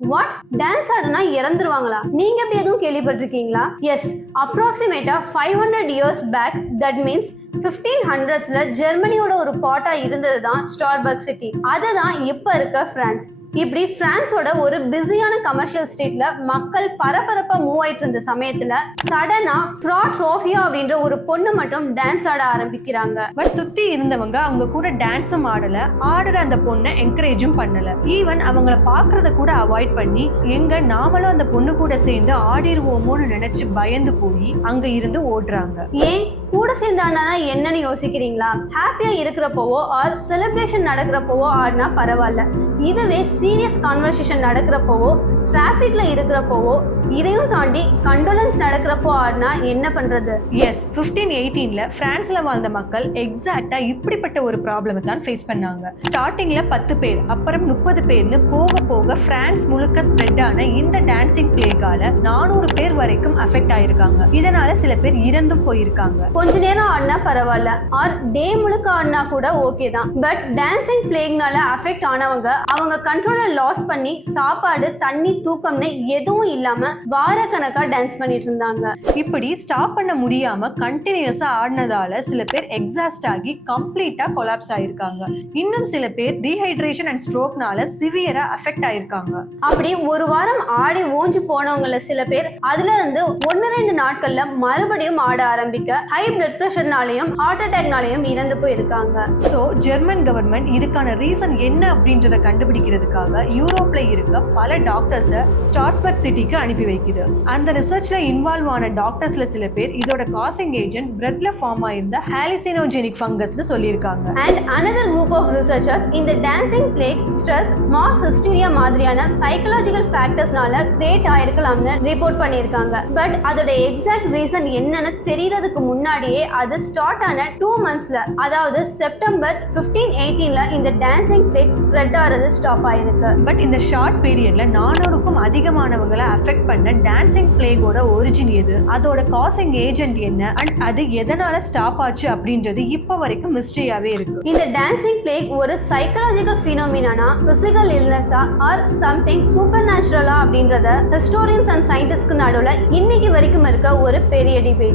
What dance ஆடுனா இறந்துருவாங்களா? நீங்க எப்படி எதுவும் கேள்விப்பட்டிருக்கீங்களா? எஸ், அப்ராக்சிமேட்டா 500 இயர்ஸ் பேக், தட் மீன்ஸ் 1500ஸ்ல ஜெர்மனியோட ஒரு பாட்டா இருந்தது தான் ஸ்டார்பக் சிட்டி. அதுதான் இப்ப இருக்க பிரான்ஸ். இப்படி பிரான்ஸோட ஒரு பிஸியான கமர்ஷியல் ஸ்ட்ரீட்ல மக்கள் பரபரப்பா மூவ் ஆயிட்டு இருந்த சமயத்துல சடனா ஃப்ராட் ரோஃபியா அப்படின்ற ஒரு பொண்ணு மட்டும் டான்ஸ் ஆட ஆரம்பிக்கிறாங்க. பட் சுத்தி இருந்தவங்க அவங்க கூட டான்ஸும் ஆடல, ஆடுற அந்த பொண்ணை என்கரேஜும் பண்ணல. ஈவன் அவங்கள பாக்குறத கூட அவாய்ட் பண்ணி எங்க நாமளும் அந்த பொண்ணு கூட சேர்ந்து ஆடிடுவோமோன்னு நினைச்சு பயந்து போய் அங்க இருந்து ஓடுறாங்க. ஏன் கூட சேர்ந்து ஆடினாதான் என்னன்னு யோசிக்கிறீங்களா? ஹாப்பியா இருக்கிறப்போவோ ஆர் செலிப்ரேஷன் நடக்கிறப்போவோ ஆடினா பரவாயில்ல. இதுவே சீரியஸ் கான்வர்சேஷன் நடக்கிறப்போவோ, டிராஃபிக்ல இருக்கிறப்போவோ, இதையும் தாண்டி கண்டோலன்ஸ் நடக்கிறப்போ ஆடினா என்ன பண்றது? எஸ், 1518ல பிரான்ஸ்ல வாழ்ந்த மக்கள் எக்ஸாக்டா இப்படிப்பட்ட ஒரு ப்ராப்ளம் தான் ஃபேஸ் பண்ணாங்க. ஸ்டார்டிங்ல 10 பேர், அப்புறம் 30 பேர்னு போக போக பிரான்ஸ் முழுக்க ஸ்ப்ரெட் ஆன இந்த டான்சிங் பிளேகால 400 பேர் வரைக்கும் அஃபெக்ட் ஆயிருக்காங்க. இதனால சில பேர் இறந்தும் போயிருக்காங்க. கொஞ்ச நேரம் ஆடினா பரவாயில்ல, ஆர் டே முழுக்க ஆடினா கூட ஓகே தான். பட் டான்சிங் பிளேக்னால அஃபெக்ட் ஆனவங்க அவங்க கண்ட்ரோலை லாஸ் பண்ணி சாப்பாடு, தண்ணி, தூக்கம்னு எதுவும் இல்லாம வாரக்கணக்கா டான்ஸ் பண்ணிட்டு இருந்தாங்க. இப்படி ஸ்டாப் பண்ண முடியாம கண்டினியூஸா ஆடினதால சில பேர் எக்ஸாஸ்ட் ஆகி கம்ப்ளீட்டா கொலாப்ஸ் ஆயிருக்காங்க. இன்னும் சில பேர் டீஹைட்ரேஷன் அண்ட் ஸ்ட்ரோக்னால சிவியரா அஃபெக்ட் ஆயிருக்காங்க. அப்படி ஒரு வாரம் ஆடி ஓஞ்சு போனவங்கள சில பேர் அதுல இருந்து 1-2 நாட்கள்ல மறுபடியும் ஆட ஆரம்பிக்க ஹை பிளட் பிரஷர்னாலையும் ஹார்ட் அட்டாக்னாலையும் இறந்து போயிருக்காங்க. சோ ஜெர்மன் கவர்மெண்ட் இதுக்கான ரீசன் என்ன அப்படின்றத கண்டுபிடிக்கிறதுக்காக யூரோப்ல இருக்க பல டாக்டர்ஸை ஸ்டார்பக் சிட்டிக்கு அனுப்பி வைக்குது. அந்த ரிசர்ச்ல இன்வால்வ் ஆன டாக்டர்ஸ்ல சில பேர் இதோட காசிங் ஏஜென்ட் பிரெட்ல ஃபார்ம் ஆயிருந்த ஹாலிசினோஜெனிக் ஃபங்கஸ்னு சொல்லியிருக்காங்க. And another group of researchers இந்த dancing plague stress, mass hysteria மாதிரியான சைக்கலாஜிக்கல் ஃபேக்டர்ஸ்னால கிரியேட் ஆயிருக்கலாம்னு ரிப்போர்ட் பண்ணியிருக்காங்க. பட் அதோட எக்ஸாக்ட் ரீசன் என்னன்னு தெரியறதுக்கு முன்னாடியே அது ஸ்டார்ட் ஆன 2 மந்த்ஸ்ல, அதாவது செப்டம்பர் 1518ல இந்த டான்சிங் பிளேக் ஸ்ப்ரெட் ஆறது ஸ்டாப் ஆயிருக்கு. பட் இந்த ஷார்ட் பீரியட்ல 400க்கும் அதிகமானவங்களை அஃபெக்ட் பண்ண டான்சிங் பிளேகோட ஒரிஜின் எது, அதோட காசிங் ஏஜென்ட் என்ன, அண்ட் அது எதனால ஸ்டாப் ஆச்சு அப்படின்றது இப்ப வரைக்கும் மிஸ்டரியாவே இருக்கு. இந்த டான்சிங் பிளேக் ஒரு சைக்கலாஜிக்கல் பினோமினானா, பிசிக்கல் இல்னஸா ஆர் சம்திங் சூப்பர் நேச்சுரலா அப்படின்றத ஹிஸ்டோரியன்ஸ் அண்ட் சயின்டிஸ்ட்க்கு நடுவுல இன்னைக்கு வரைக்கும் இருக்க ஒரு பெரிய டிபேட்.